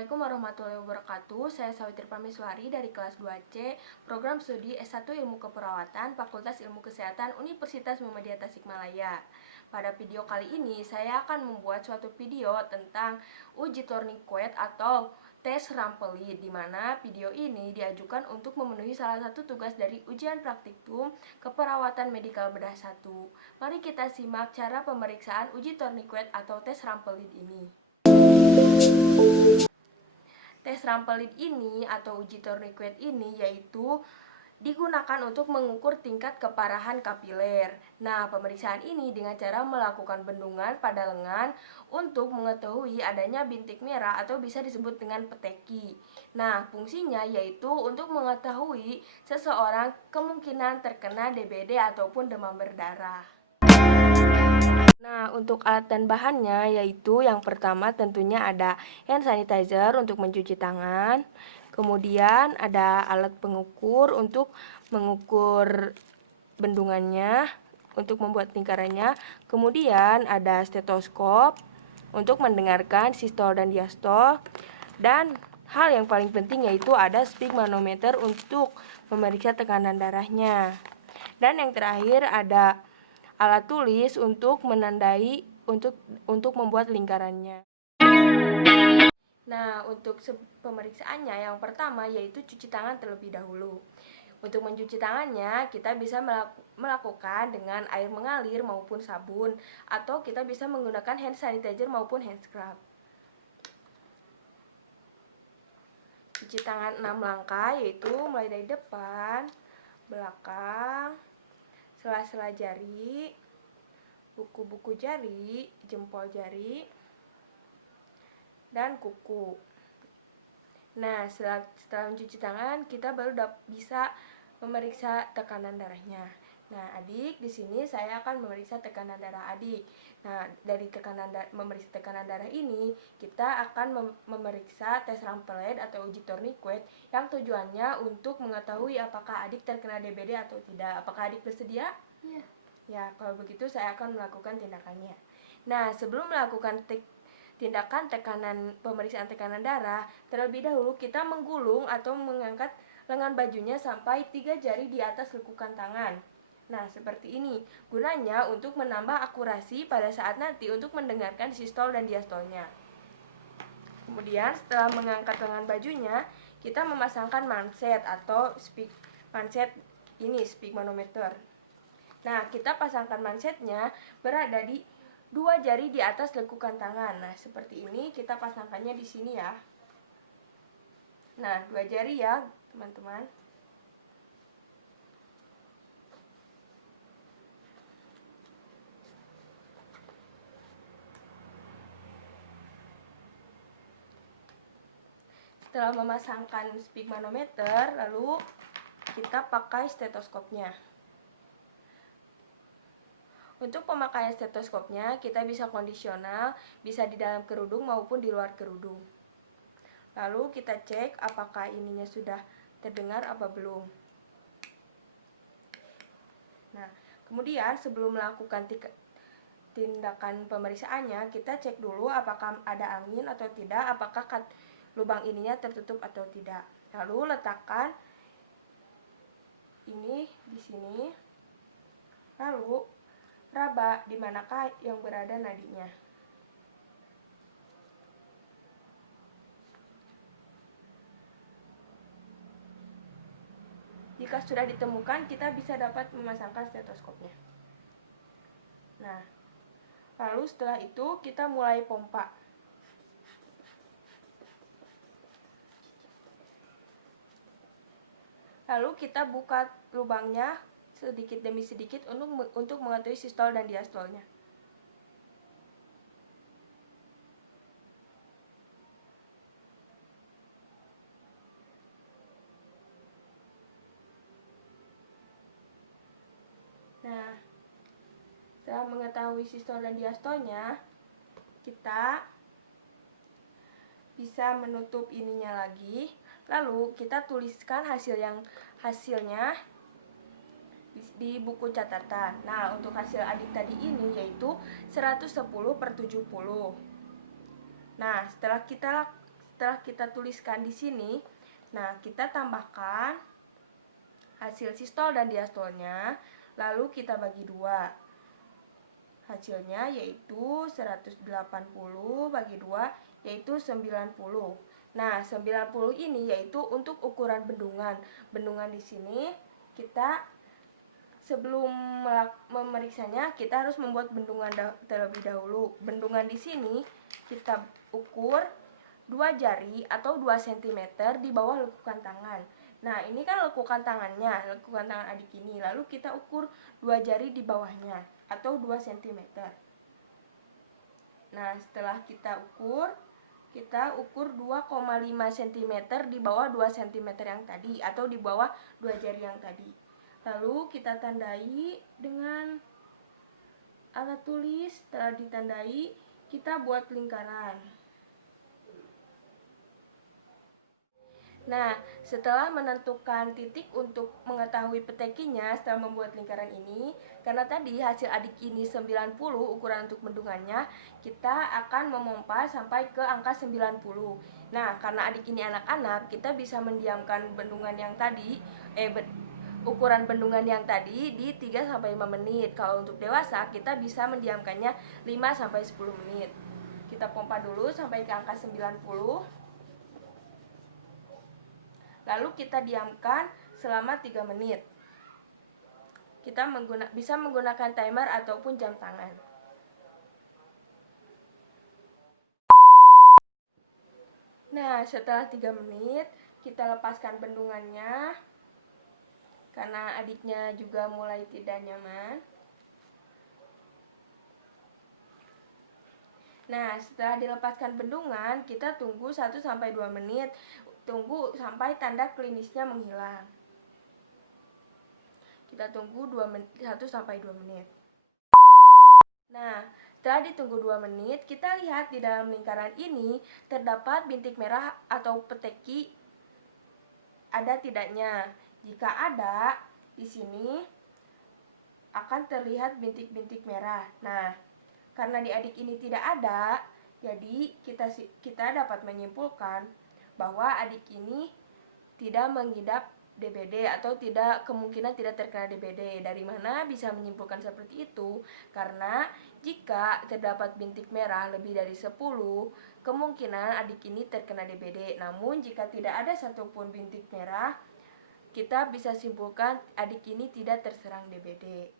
Assalamualaikum warahmatullahi wabarakatuh. Saya Sawitri Prameswari dari kelas 2C, Program Studi S1 Ilmu Keperawatan, Fakultas Ilmu Kesehatan Universitas Muhammadiyah Tasikmalaya. Pada video kali ini, saya akan membuat suatu video tentang uji tourniquet atau tes Rampelit, di mana video ini diajukan untuk memenuhi salah satu tugas dari ujian praktikum keperawatan medikal bedah 1. Mari kita simak cara pemeriksaan uji tourniquet atau tes Rampelit ini. Tes Rampelit ini atau uji tourniquet ini yaitu digunakan untuk mengukur tingkat keparahan kapiler. Nah, pemeriksaan ini dengan cara melakukan bendungan pada lengan untuk mengetahui adanya bintik merah atau bisa disebut dengan peteki. Nah, fungsinya yaitu untuk mengetahui seseorang kemungkinan terkena DBD ataupun demam berdarah. Nah, untuk alat dan bahannya yaitu yang pertama tentunya ada hand sanitizer untuk mencuci tangan. Kemudian ada alat pengukur untuk mengukur bendungannya, untuk membuat lingkarannya. Kemudian ada stetoskop untuk mendengarkan sistol dan diastol. Dan hal yang paling penting yaitu ada sphygmanometer untuk memeriksa tekanan darahnya. Dan yang terakhir ada alat tulis untuk menandai untuk membuat lingkarannya. Nah, untuk pemeriksaannya yang pertama yaitu cuci tangan terlebih dahulu. Untuk mencuci tangannya, kita bisa melakukan dengan air mengalir maupun sabun, atau kita bisa menggunakan hand sanitizer maupun hand scrub. Cuci tangan 6 langkah, yaitu mulai dari depan, belakang, sela-sela jari, buku-buku jari, jempol jari, dan kuku. Nah, setelah mencuci tangan, kita baru bisa memeriksa tekanan darahnya. Nah, adik, di sini saya akan memeriksa tekanan darah adik. Nah, dari memeriksa tekanan darah ini, kita akan memeriksa tes Rampelit atau uji tourniquet yang tujuannya untuk mengetahui apakah adik terkena DBD atau tidak. Apakah adik bersedia? Iya. Ya, kalau begitu saya akan melakukan tindakannya. Nah, sebelum melakukan tindakan pemeriksaan tekanan darah, terlebih dahulu kita menggulung atau mengangkat lengan bajunya sampai 3 jari di atas lekukan tangan. Nah, seperti ini. Gunanya untuk menambah akurasi pada saat nanti untuk mendengarkan sistol dan diastolnya. Kemudian, setelah mengangkat lengan bajunya, kita memasangkan manset atau sphygmanometer. Nah, kita pasangkan mansetnya berada di 2 jari di atas lekukan tangan. Nah, seperti ini kita pasangkannya di sini ya. Nah, 2 jari ya, teman-teman. Setelah memasangkan sphygmanometer, lalu kita pakai stetoskopnya. Untuk pemakaian stetoskopnya, kita bisa kondisional, bisa di dalam kerudung maupun di luar kerudung. Lalu kita cek apakah ininya sudah terdengar apa belum. Nah, kemudian sebelum melakukan tindakan pemeriksaannya, kita cek dulu apakah ada angin atau tidak, apakah lubang ininya tertutup atau tidak. Lalu letakkan ini di sini. Lalu raba di manakah yang berada nadinya. Jika sudah ditemukan, kita bisa dapat memasangkan stetoskopnya. Nah, lalu setelah itu kita mulai pompa. Lalu kita buka lubangnya sedikit demi sedikit untuk mengetahui sistol dan diastolnya. Nah, setelah mengetahui sistol dan diastolnya, kita bisa menutup ininya lagi. Lalu kita tuliskan hasilnya di buku catatan. Nah, untuk hasil adik tadi ini yaitu 110/70. Nah, setelah setelah kita tuliskan di sini, nah kita tambahkan hasil sistol dan diastolnya, lalu kita bagi 2. Hasilnya yaitu 180 bagi 2 yaitu 90. Nah, 90 ini yaitu untuk ukuran bendungan. Bendungan di sini kita sebelum memeriksanya kita harus membuat bendungan terlebih dahulu. Bendungan di sini kita ukur 2 jari atau 2 cm di bawah lekukan tangan. Nah, ini kan lekukan tangannya, lekukan tangan adik ini. Lalu kita ukur 2 jari di bawahnya atau 2 cm. Nah, setelah kita ukur 2,5 cm di bawah 2 cm yang tadi atau di bawah 2 jari yang tadi. Lalu kita tandai dengan alat tulis. Setelah ditandai, kita buat lingkaran. Nah, setelah menentukan titik untuk mengetahui petekinya setelah membuat lingkaran ini, karena tadi hasil adik ini 90 ukuran untuk bendungannya, kita akan memompa sampai ke angka 90. Nah, karena adik ini anak-anak, kita bisa mendiamkan bendungan yang tadi, ukuran bendungan yang tadi di 3-5 menit. Kalau untuk dewasa, kita bisa mendiamkannya 5-10 menit. Kita pompa dulu sampai ke angka 90. Lalu kita diamkan selama 3 menit. Kita bisa menggunakan timer ataupun jam tangan. Nah, setelah 3 menit, kita lepaskan bendungannya. Karena adiknya juga mulai tidak nyaman. Nah, setelah dilepaskan bendungan, kita tunggu 1-2 menit. Tunggu sampai tanda klinisnya menghilang. Kita tunggu 1-2 menit. Nah, setelah ditunggu 2 menit, kita lihat di dalam lingkaran ini terdapat bintik merah atau peteki ada tidaknya. Jika ada, di sini akan terlihat bintik-bintik merah. Nah, karena di adik ini tidak ada, jadi kita dapat menyimpulkan bahwa adik ini tidak mengidap DBD atau kemungkinan tidak terkena DBD. Dari mana bisa menyimpulkan seperti itu? Karena jika terdapat bintik merah lebih dari 10, kemungkinan adik ini terkena DBD. Namun jika tidak ada satupun bintik merah, kita bisa simpulkan adik ini tidak terserang DBD.